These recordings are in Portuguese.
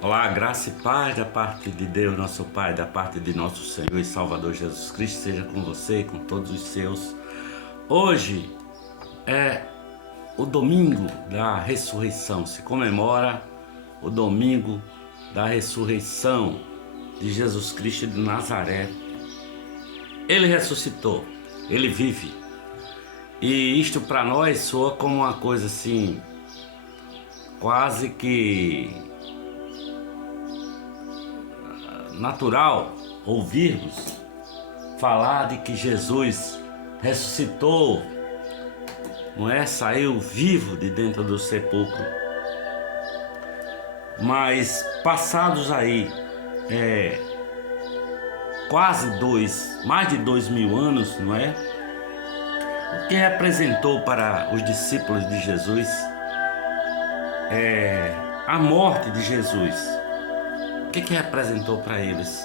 Olá, graça e paz da parte de Deus, nosso Pai, da parte de nosso Senhor e Salvador Jesus Cristo, seja com você e com todos os seus. Hoje é o domingo da ressurreição, se comemora o domingo da ressurreição de Jesus Cristo de Nazaré. Ele ressuscitou, ele vive. E isto para nós soa como uma coisa assim, quase que natural ouvirmos falar de que Jesus ressuscitou, não é? Saiu vivo de dentro do sepulcro. Mas passados aí mais de 2000 anos, não é? O que representou para os discípulos de Jesus a morte de Jesus. O que representou para eles?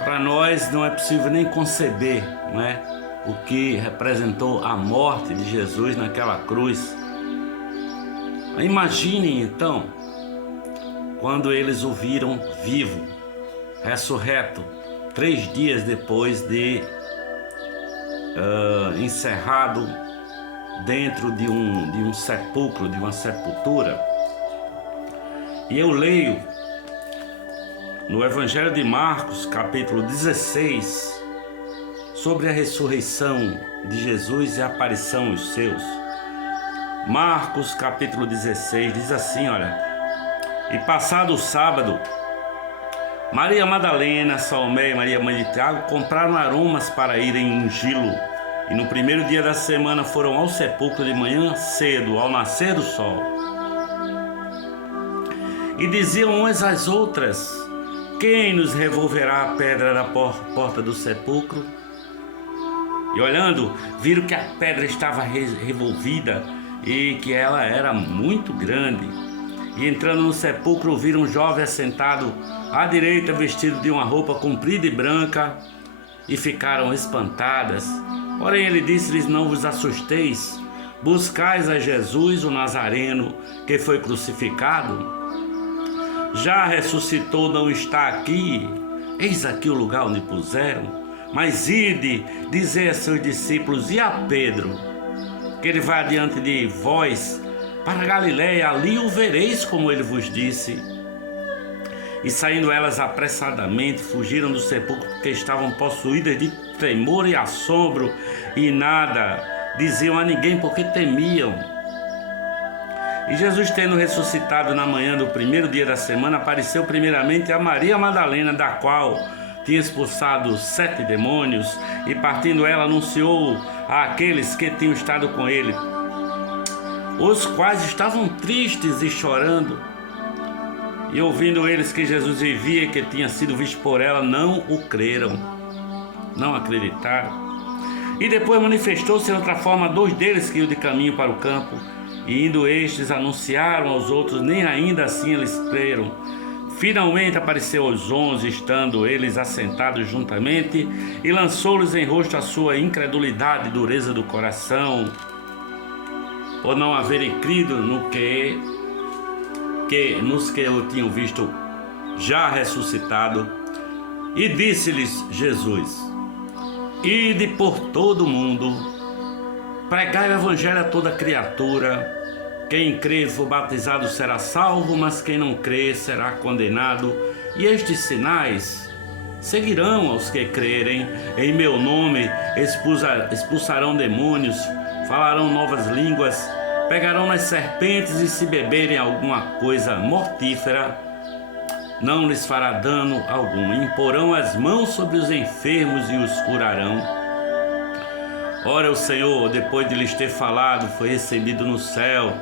Para nós não é possível nem conceber, não é? O que representou a morte de Jesus naquela cruz. Imaginem então, quando eles o viram vivo, ressurreto, 3 dias depois de encerrado dentro de um sepulcro, de uma sepultura. E eu leio no Evangelho de Marcos, capítulo 16, sobre a ressurreição de Jesus e a aparição aos seus. Marcos, capítulo 16, diz assim, olha: E passado o sábado, Maria Madalena, Salomé e Maria mãe de Tiago compraram aromas para irem ungí-lo. E no primeiro dia da semana foram ao sepulcro de manhã cedo, ao nascer do sol. E diziam umas às outras: Quem nos revolverá a pedra da porta do sepulcro? E olhando, viram que a pedra estava revolvida e que ela era muito grande. E entrando no sepulcro, viram um jovem assentado à direita, vestido de uma roupa comprida e branca, e ficaram espantadas. Porém ele disse-lhes: Não vos assusteis, buscais a Jesus, o Nazareno, que foi crucificado. Já ressuscitou, não está aqui. Eis aqui o lugar onde puseram. Mas ide, dizei a seus discípulos e a Pedro, que ele vai adiante de vós para Galiléia, ali o vereis como ele vos disse. E saindo elas apressadamente, fugiram do sepulcro, porque estavam possuídas de tremor e assombro, e nada diziam a ninguém, porque temiam. E Jesus, tendo ressuscitado na manhã do primeiro dia da semana, apareceu primeiramente a Maria Madalena, da qual tinha expulsado 7 demônios, e partindo ela anunciou àqueles que tinham estado com ele, os quais estavam tristes e chorando. E ouvindo eles que Jesus vivia e que tinha sido visto por ela, não o creram, não acreditaram. E depois manifestou-se em outra forma 2 deles que iam de caminho para o campo. E indo estes, anunciaram aos outros, nem ainda assim eles creram. Finalmente apareceu aos 11, estando eles assentados juntamente, e lançou-lhes em rosto a sua incredulidade e dureza do coração, por não haverem crido nos que o tinham visto já ressuscitado. E disse-lhes Jesus: Ide por todo o mundo, pregai o evangelho a toda criatura. Quem crer e for batizado será salvo, mas quem não crer será condenado. E estes sinais seguirão aos que crerem. Em meu nome expulsarão demônios, falarão novas línguas, pegarão nas serpentes, e se beberem alguma coisa mortífera, não lhes fará dano algum. Imporão as mãos sobre os enfermos e os curarão. Ora, o Senhor, depois de lhes ter falado, foi recebido no céu,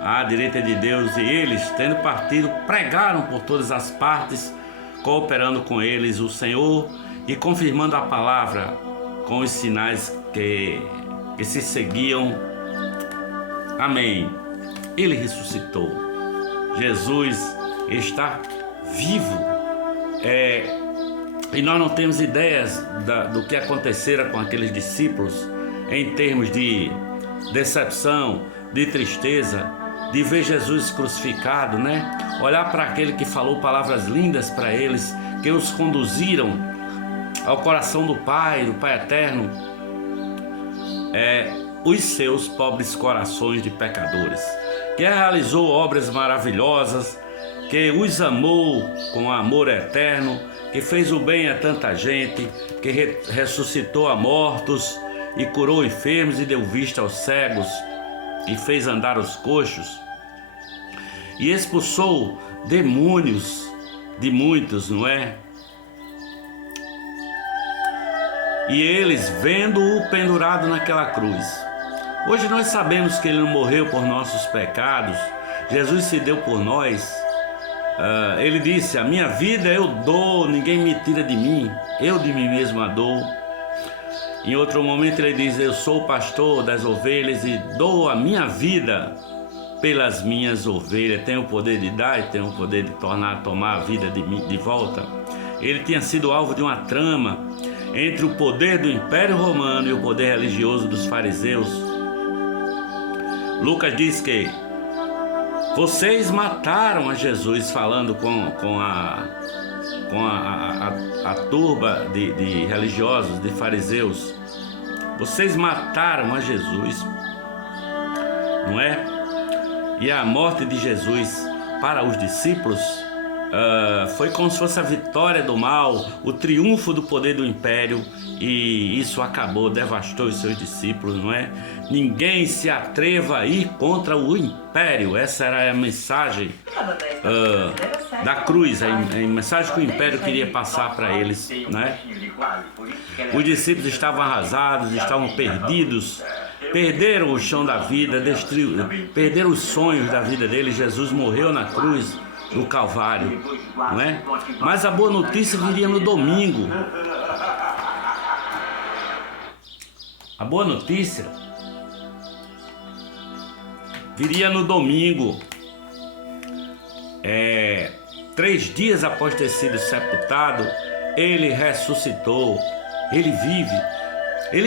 à direita de Deus, e eles, tendo partido, pregaram por todas as partes, cooperando com eles o Senhor e confirmando a palavra com os sinais que se seguiam. Amém. Ele ressuscitou. Jesus está vivo. E nós não temos ideias do que acontecera com aqueles discípulos em termos de decepção, de tristeza, de ver Jesus crucificado, né? Olhar para aquele que falou palavras lindas para eles, que os conduziram ao coração do Pai Eterno, os seus pobres corações de pecadores, que realizou obras maravilhosas, que os amou com amor eterno, que fez o bem a tanta gente, que ressuscitou a mortos e curou enfermos e deu vista aos cegos e fez andar os coxos e expulsou demônios de muitos, não é? E eles vendo-o pendurado naquela cruz. Hoje nós sabemos que ele não morreu por nossos pecados, Jesus se deu por nós. Ele disse: a minha vida eu dou, ninguém me tira de mim, eu de mim mesmo a dou. Em outro momento ele diz: eu sou o pastor das ovelhas e dou a minha vida pelas minhas ovelhas. Tenho o poder de dar e tenho o poder de tomar a vida de volta. Ele tinha sido alvo de uma trama entre o poder do Império Romano e o poder religioso dos fariseus. Lucas diz que vocês mataram a Jesus, falando com a turba de religiosos, de fariseus. Vocês mataram a Jesus, não é? E a morte de Jesus para os discípulos foi como se fosse a vitória do mal, o triunfo do poder do império, e isso acabou, devastou os seus discípulos, não é? Ninguém se atreva a ir contra o império. Essa era a mensagem da cruz, a mensagem que o império queria passar para eles, né? Os discípulos estavam arrasados, estavam perdidos, perderam o chão da vida, perderam os sonhos da vida deles. Jesus morreu na cruz do Calvário, não é? Mas a boa notícia viria no domingo. A boa notícia viria no domingo, 3 dias após ter sido sepultado. Ele ressuscitou, ele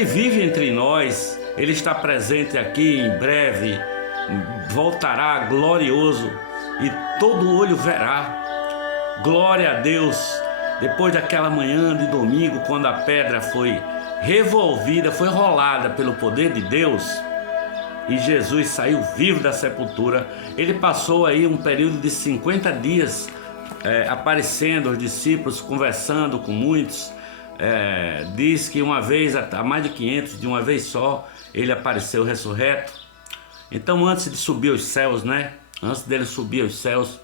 vive entre nós, ele está presente aqui. Em breve voltará glorioso e todo olho verá. Glória a Deus. Depois daquela manhã de domingo, quando a pedra foi revolvida, foi rolada pelo poder de Deus, e Jesus saiu vivo da sepultura, ele passou aí um período de 50 dias aparecendo aos discípulos, conversando com muitos. Diz que uma vez, a mais de 500, de uma vez só, ele apareceu ressurreto. Então, antes de subir aos céus, né? Antes dele subir aos céus.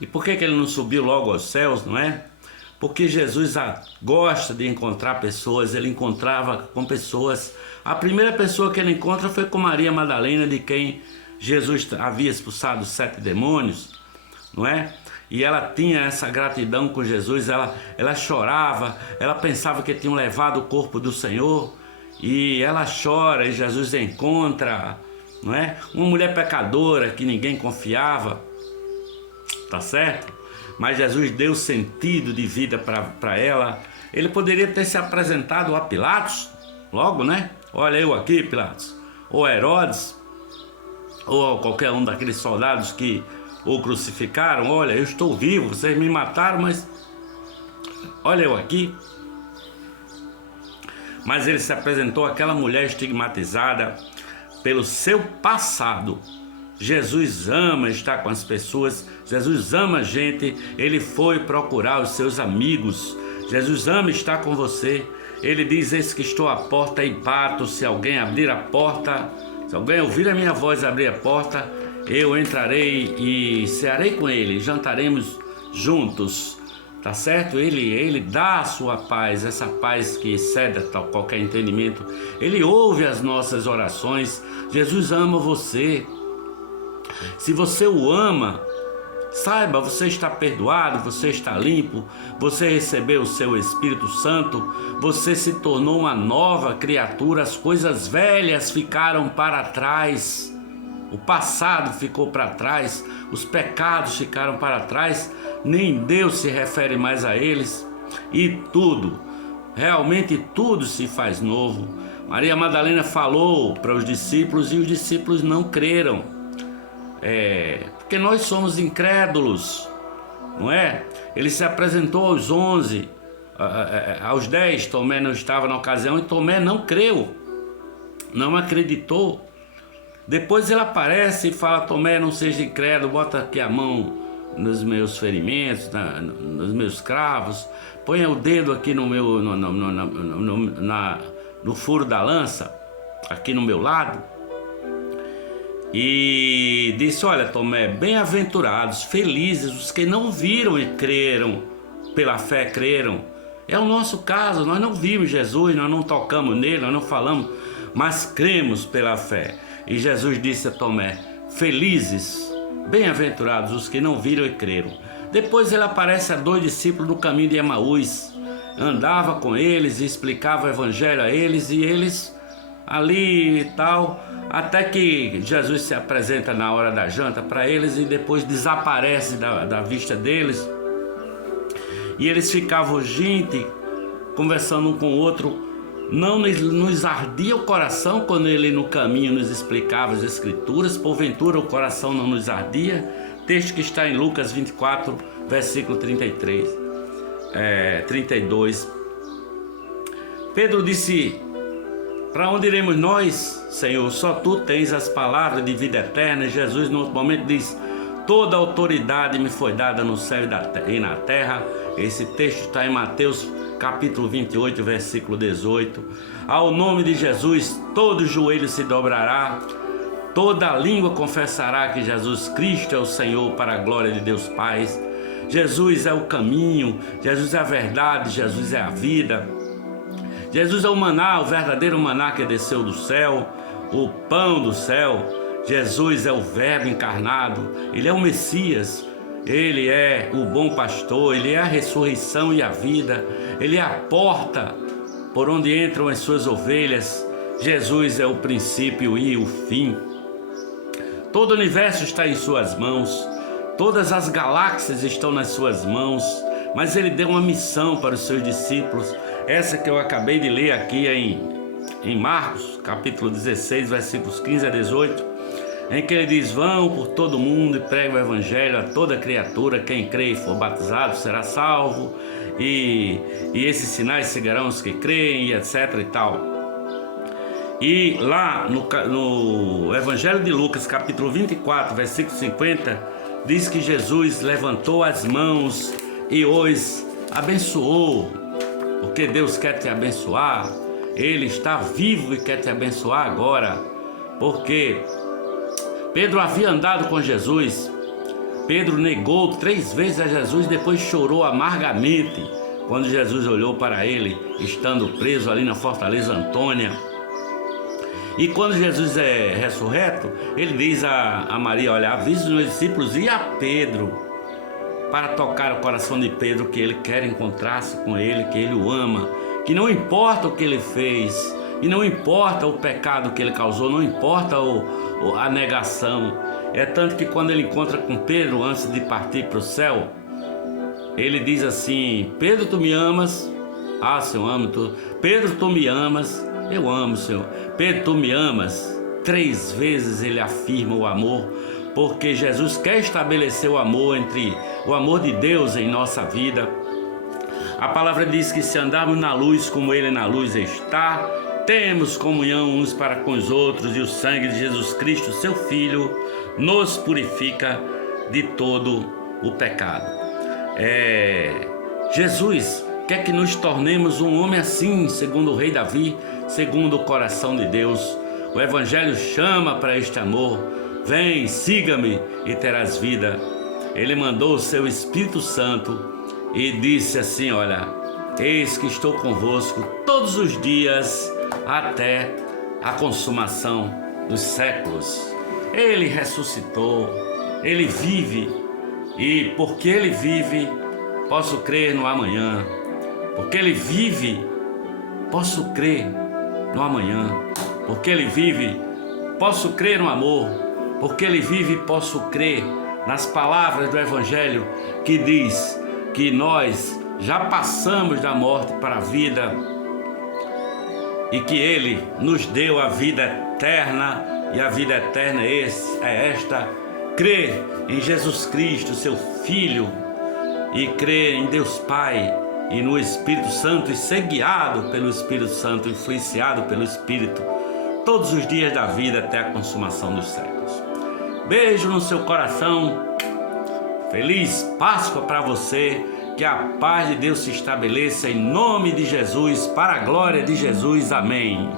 E por que ele não subiu logo aos céus, não é? Porque Jesus gosta de encontrar pessoas. Ele encontrava com pessoas. A primeira pessoa que ele encontra foi com Maria Madalena, de quem Jesus havia expulsado 7 demônios, não é? E ela tinha essa gratidão com Jesus. Ela chorava, ela pensava que tinham levado o corpo do Senhor, e ela chora, e Jesus encontra, não é? Uma mulher pecadora que ninguém confiava, tá certo? Mas Jesus deu sentido de vida para ela. Ele poderia ter se apresentado a Pilatos logo, né? Olha eu aqui, Pilatos. Ou Herodes, ou qualquer um daqueles soldados que o crucificaram. Olha, eu estou vivo, vocês me mataram, mas olha eu aqui. Mas ele se apresentou àquela mulher estigmatizada pelo seu passado. Jesus ama estar com as pessoas, Jesus ama a gente. Ele foi procurar os seus amigos. Jesus ama estar com você. Ele diz: eis que estou à porta e bato. Se alguém abrir a porta, se alguém ouvir a minha voz e abrir a porta, eu entrarei e cearei com ele, jantaremos juntos, tá certo? Ele dá a sua paz, essa paz que excede qualquer entendimento. Ele ouve as nossas orações. Jesus ama você. Se você o ama, saiba, você está perdoado, você está limpo, você recebeu o seu Espírito Santo, você se tornou uma nova criatura. As coisas velhas ficaram para trás, o passado ficou para trás, os pecados ficaram para trás, nem Deus se refere mais a eles, e tudo, realmente tudo se faz novo. Maria Madalena falou para os discípulos e os discípulos não creram. porque nós somos incrédulos, não é? Ele se apresentou aos 11, aos 10, Tomé não estava na ocasião e Tomé não creu, não acreditou. Depois ele aparece e fala: Tomé, não seja incrédulo, bota aqui a mão nos meus ferimentos, nos meus cravos, ponha o dedo aqui no meu, no furo da lança, aqui no meu lado. E disse: olha, Tomé, bem-aventurados, felizes os que não viram e creram, pela fé creram. É o nosso caso, nós não vimos Jesus, nós não tocamos nele, nós não falamos, mas cremos pela fé. E Jesus disse a Tomé: felizes, bem-aventurados os que não viram e creram. Depois ele aparece a 2 discípulos no caminho de Emaús, andava com eles e explicava o evangelho a eles, e eles ali e tal, até que Jesus se apresenta na hora da janta para eles e depois desaparece da vista deles. E eles ficavam, gente, conversando um com o outro. Não nos ardia o coração quando ele no caminho nos explicava as escrituras? Porventura o coração não nos ardia? Texto que está em Lucas 24, versículo 32. Pedro disse: para onde iremos nós, Senhor? Só tu tens as palavras de vida eterna. E Jesus no outro momento diz: toda autoridade me foi dada no céu e na terra. Esse texto está em Mateus capítulo 28, versículo 18. Ao nome de Jesus, todo joelho se dobrará, toda língua confessará que Jesus Cristo é o Senhor, para a glória de Deus Pai. Jesus é o caminho, Jesus é a verdade, Jesus é a vida. Jesus é o maná, o verdadeiro maná que desceu do céu, o pão do céu. Jesus é o Verbo encarnado, Ele é o Messias, Ele é o bom pastor, Ele é a ressurreição e a vida, Ele é a porta por onde entram as suas ovelhas. Jesus é o princípio e o fim. Todo o universo está em suas mãos, todas as galáxias estão nas suas mãos, mas Ele deu uma missão para os seus discípulos, essa que eu acabei de ler aqui em Marcos, capítulo 16, versículos 15 a 18, em que ele diz: vão por todo mundo e preguem o evangelho a toda criatura, quem crê e for batizado será salvo, e esses sinais seguirão os que creem, e etc e tal. E lá no Evangelho de Lucas, capítulo 24, versículo 50, diz que Jesus levantou as mãos e os abençoou, porque Deus quer te abençoar, Ele está vivo e quer te abençoar agora, porque Pedro havia andado com Jesus. Pedro negou 3 vezes a Jesus, depois chorou amargamente quando Jesus olhou para ele, estando preso ali na Fortaleza Antônia. E quando Jesus é ressurreto, ele diz a Maria: olha, avise os meus discípulos e a Pedro, para tocar o coração de Pedro, que ele quer encontrar-se com ele, que ele o ama, que não importa o que ele fez, e não importa o pecado que ele causou, não importa a negação. É tanto que quando ele encontra com Pedro, antes de partir para o céu, ele diz assim: Pedro, tu me amas? Ah, Senhor, eu amo tu. Pedro, tu me amas? Eu amo, Senhor. Pedro, tu me amas? 3 vezes ele afirma o amor, porque Jesus quer estabelecer o amor de Deus em nossa vida. A palavra diz que se andarmos na luz como Ele na luz está, temos comunhão uns para com os outros, e o sangue de Jesus Cristo, seu Filho, nos purifica de todo o pecado. Jesus quer que nos tornemos um homem assim, segundo o rei Davi, segundo o coração de Deus. O Evangelho chama para este amor: vem, siga-me e terás vida. Ele mandou o seu Espírito Santo e disse assim: olha, eis que estou convosco todos os dias até a consumação dos séculos. Ele ressuscitou, Ele vive, e porque Ele vive, posso crer no amanhã. Porque Ele vive, posso crer no amanhã. Porque Ele vive, posso crer no amor. Porque Ele vive, posso crer nas palavras do Evangelho, que diz que nós já passamos da morte para a vida e que Ele nos deu a vida eterna, e a vida eterna é esta: crê em Jesus Cristo, seu Filho, e crê em Deus Pai e no Espírito Santo, e ser guiado pelo Espírito Santo, influenciado pelo Espírito, todos os dias da vida até a consumação dos séculos. Beijo no seu coração, feliz Páscoa para você, que a paz de Deus se estabeleça em nome de Jesus, para a glória de Jesus, amém.